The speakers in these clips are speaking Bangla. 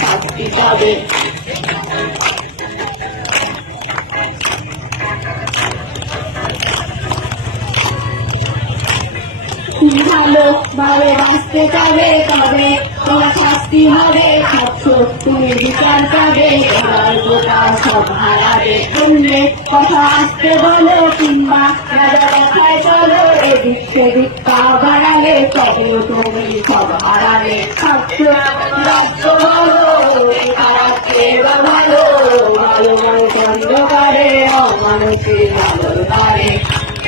শাস্তি ভালো ভাবে বাঁচতে চাবে তবে তোমার শাস্তি হবে খাচ্ছ তুমি বিচার পাবে গোটা সব হারাবে শুনলে কথা আসতে বলো কিংবা রাজা দেখায় চলো এদিক সেদিক পা বাড়ালে তবে তুমি সব হারাবে খাচ্ছ রাজ্য বলো খারাপ বা ভালো ভালো অন্ধকারে অমানুষের আলোর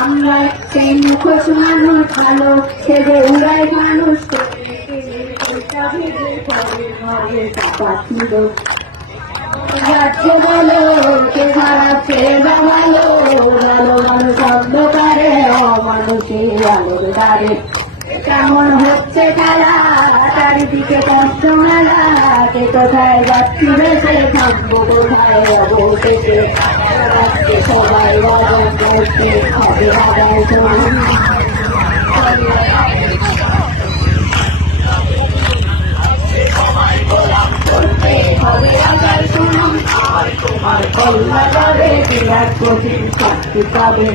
আমার সেই মুখোশ মানুষ ভালো উড়াই মানুষ ভালো ভালো মানুষ অন্ধকারে কেমন হচ্ছে খেলা? কে কোথায় যাচ্ছি বেশে থাকব কোথায় অবশেষে রাত্রে সবাই করতে হবে সমান আর তোমার কল্যাণে পাবে